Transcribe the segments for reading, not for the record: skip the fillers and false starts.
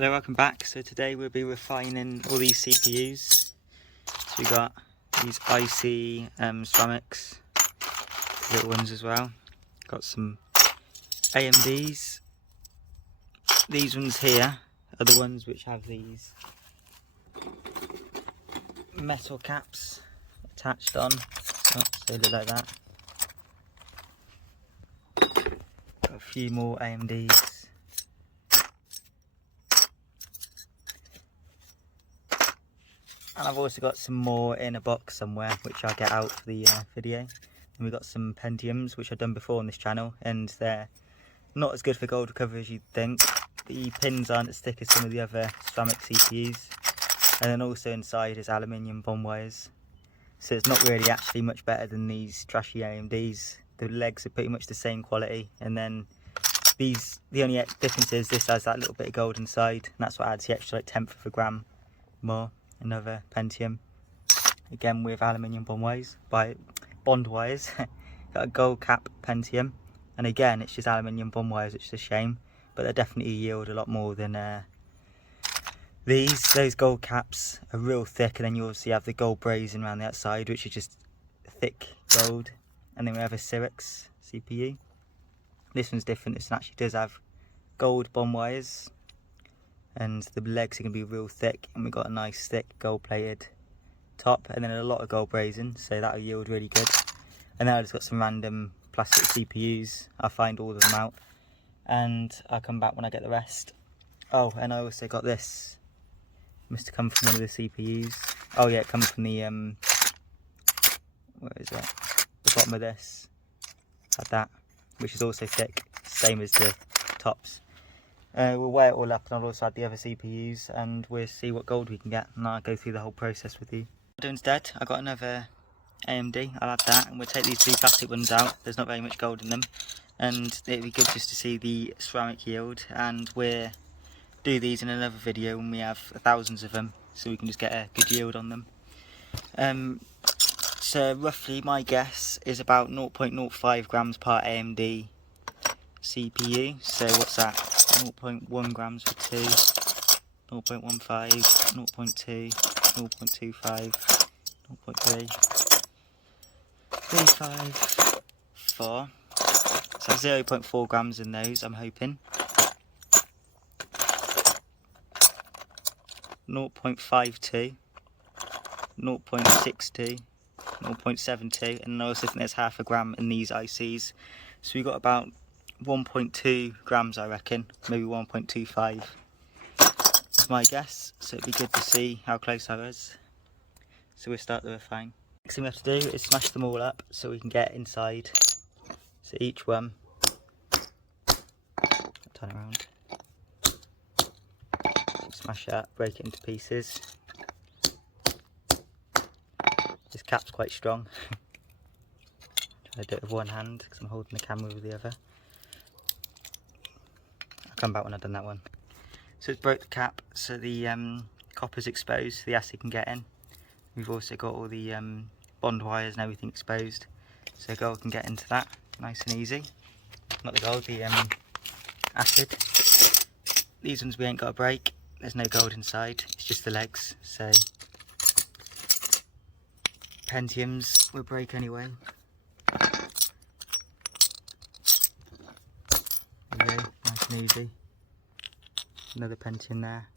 Hello, welcome back. So today we'll be refining all these CPUs. So we got these IC ceramics, little ones as well. Got some AMDs. These ones here are the ones which have these metal caps attached on. Oh, so they look like that. Got a few more AMDs. And I've also got some more in a box somewhere, which I'll get out for the video. And we've got some Pentiums, which I've done before on this channel, and they're not as good for gold recovery as you'd think. The pins aren't as thick as some of the other ceramic CPUs. And then also inside is aluminium bond wires. So it's not really actually much better than these trashy AMDs. The legs are pretty much the same quality. And then these, the only difference is this has that little bit of gold inside, and that's what adds the extra like 1/10 of a gram more. Another Pentium, again with aluminium bond wires. Got a gold cap Pentium, and again it's just aluminium bond wires, which is a shame, but they definitely yield a lot more than these. Those gold caps are real thick, and then you obviously have the gold brazing around the outside, which is just thick gold. And then we have a Cyrix CPU. This one's different. This one actually does have gold bond wires, and the legs are going to be real thick, and we've got a nice thick gold plated top, and then a lot of gold brazing, so that'll yield really good. And then I just got some random plastic CPUs. I'll find all of them out and I'll come back when I get the rest. Oh, and I also got this. Must have come from one of the CPUs. Oh yeah, it comes from the where is it? The bottom of this had that, which is also thick, same as the tops. We'll weigh it all up, and I'll also add the other CPUs, and we'll see what gold we can get, and I'll go through the whole process with you. Instead, I got another AMD. I'll add that, and we'll take these two plastic ones out. There's not very much gold in them, and it'd be good just to see the ceramic yield, and we'll do these in another video when we have thousands of them, so we can just get a good yield on them. So roughly my guess is about 0.05 grams per AMD CPU. So what's that? 0.1 grams for 2, 0.15, 0.2, 0.25, 0.3, 3, 5, 4. So 0.4 grams in those, I'm hoping. 0.52, 0.62, 0.72, and I also think there's half a gram in these ICs. So we've got about 1.2 grams, I reckon, maybe 1.25. That's my guess, so it'd be good to see how close I was. So we'll start the refine. Next thing we have to do is smash them all up so we can get inside. So each one, turn around, smash it up, break it into pieces. This cap's quite strong. Try to do it with one hand because I'm holding the camera with the other. I'll come back when I've done that one. So it's broke the cap, so the copper's exposed, so the acid can get in. We've also got all the bond wires and everything exposed, so gold can get into that nice and easy. Not the gold, the acid. These ones we ain't got to break. There's no gold inside, it's just the legs, so Pentiums will break anyway. There we go, nice and easy. Another Pentium there.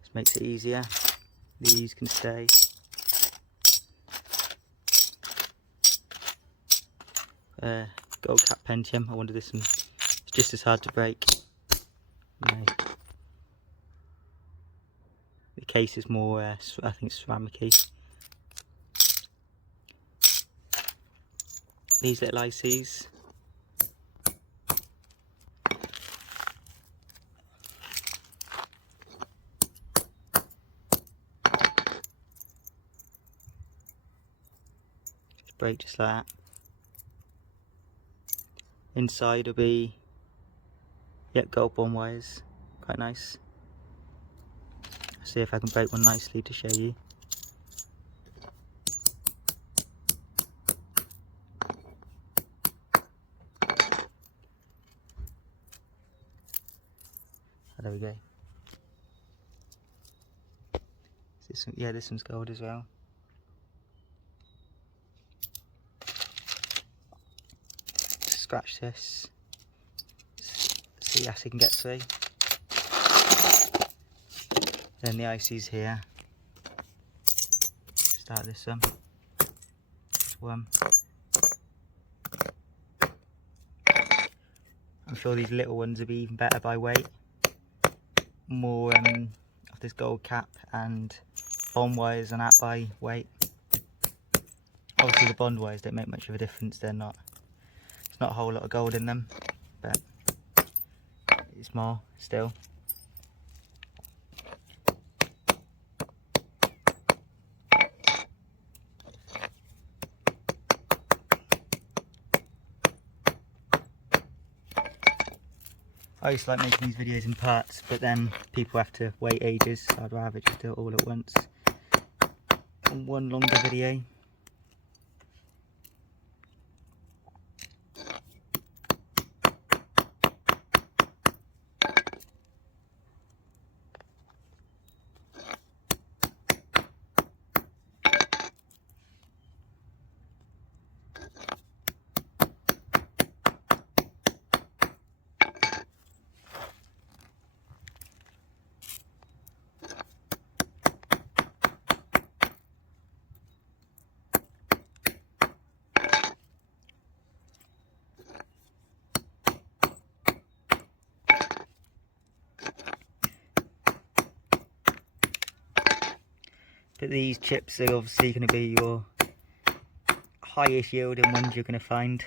This makes it easier. These can stay. Gold cap Pentium. I wonder this one. It's just as hard to break. No. The case is more, I think, ceramic-y. These little ICs. Break just like that. Inside will be, yep, gold bond wires, quite nice. I'll see if I can break one nicely to show you. there we go. Yeah, this one's gold as well. Scratch this. See the acid can get through. Then the ices here. Start this one. One. I'm sure these little ones will be even better by weight. More of this gold cap and bond wires and that by weight. Obviously the bond wires don't make much of a difference, there's not a whole lot of gold in them, but it's more still. I used to like making these videos in parts, but then people have to wait ages, so I'd rather just do it all at once on one longer video. But these chips are obviously going to be your highest yielding ones you're going to find.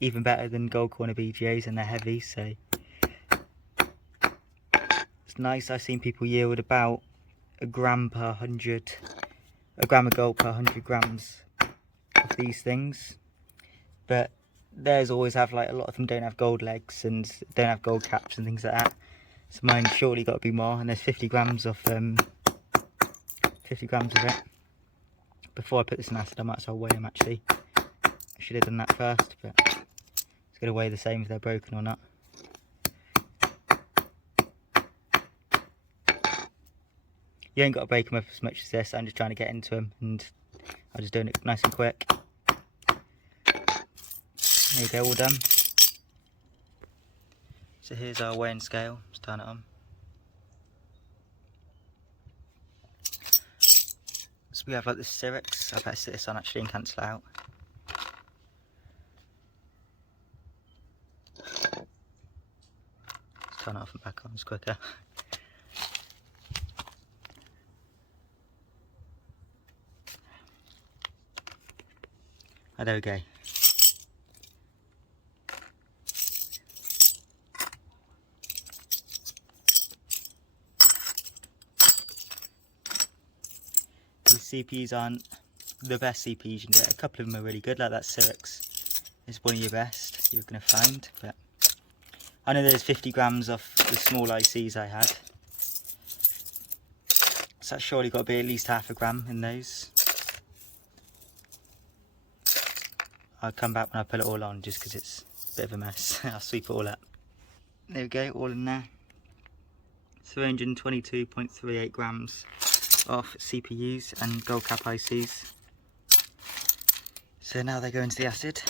Even better than gold corner BGAs, and they're heavy, so it's nice. I've seen people yield about a gram of gold per 100 grams of these things. But theirs always have, like, a lot of them don't have gold legs and don't have gold caps and things like that. So mine's surely got to be more, and there's 50 grams of it. Before I put this in acid, I might as well weigh them actually. I should have done that first, but it's going to weigh the same if they're broken or not. You ain't got to break them up as much as this. I'm just trying to get into them, and I'm just doing it nice and quick. There you go, all done. So here's our weighing scale. Let's turn it on. So we have like the Syrinx. I better sit this on actually and cancel it out. Let's turn it off and back on, it's quicker. Oh, there we go. These CPs aren't the best CPs you can get. A couple of them are really good, like that Syrinx is one of your best you're going to find. But I know there's 50 grams off the small ICs I had. So that's surely got to be at least half a gram in those. I'll come back when I put it all on just because it's a bit of a mess. I'll sweep it all up. There we go, all in there. 322.38 grams of CPUs and gold cap ICs. So now they go into the acid.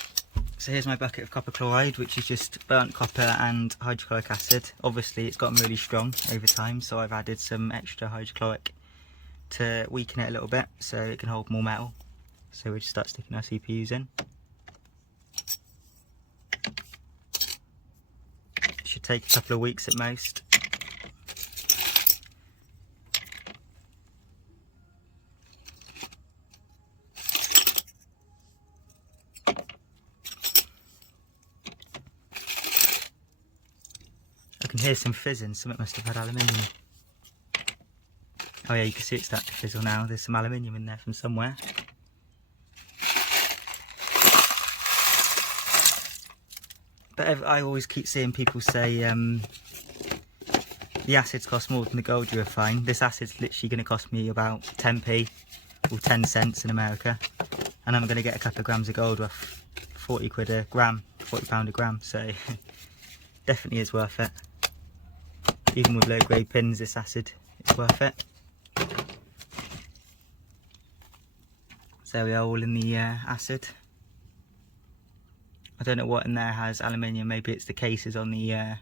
So here's my bucket of copper chloride, which is just burnt copper and hydrochloric acid. Obviously it's gotten really strong over time, so I've added some extra hydrochloric to weaken it a little bit so it can hold more metal. So we just start sticking our CPUs in. Should take a couple of weeks at most. I can hear some fizzing, something must have had aluminium. Oh yeah, you can see it start to fizzle now. There's some aluminium in there from somewhere. But I always keep seeing people say the acids cost more than the gold you refine. This acid's literally going to cost me about 10p or 10 cents in America, and I'm going to get a couple of grams of gold worth 40 quid a gram, £40 a gram, so definitely is worth it. Even with low grade pins, this acid is worth it. So we are all in the acid. I don't know what in there has aluminium, maybe it's the cases on the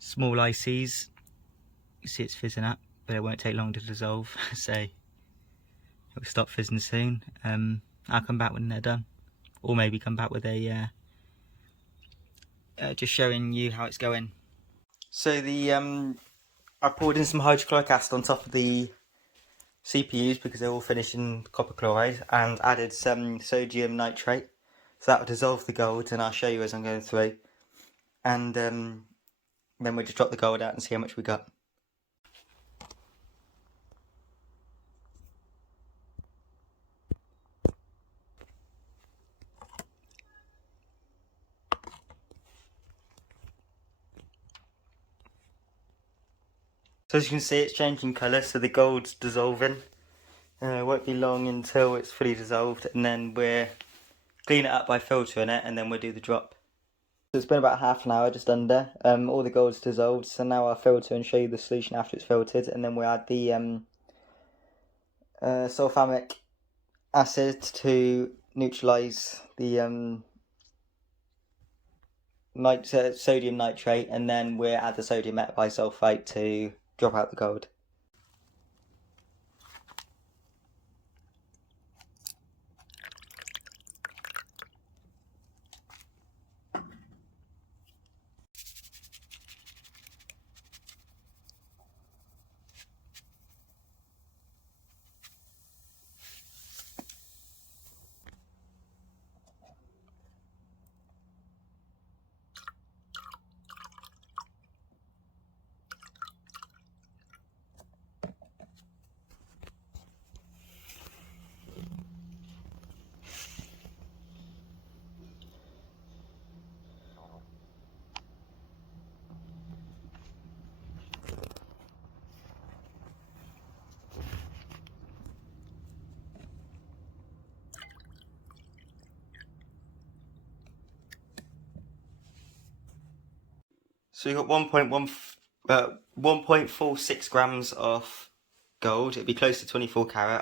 small ICs. You see it's fizzing up, but it won't take long to dissolve, so it'll stop fizzing soon. I'll come back when they're done, or maybe come back with a just showing you how it's going. So the I poured in some hydrochloric acid on top of the CPUs because they're all finished in copper chloride, and added some sodium nitrate, so that will dissolve the gold, and I'll show you as I'm going through. And then we'll just drop the gold out and see how much we got. So as you can see, it's changing colour, so the gold's dissolving. It won't be long until it's fully dissolved, and then we'll clean it up by filtering it, and then we'll do the drop. So it's been about half an hour, just under. All the gold's dissolved, so now I'll filter and show you the solution after it's filtered, and then we'll add the sulfamic acid to neutralise the sodium nitrate, and then we'll add the sodium metabisulfite to drop out the gold. So you've got 1.46 grams of gold. It'd be close to 24 carat.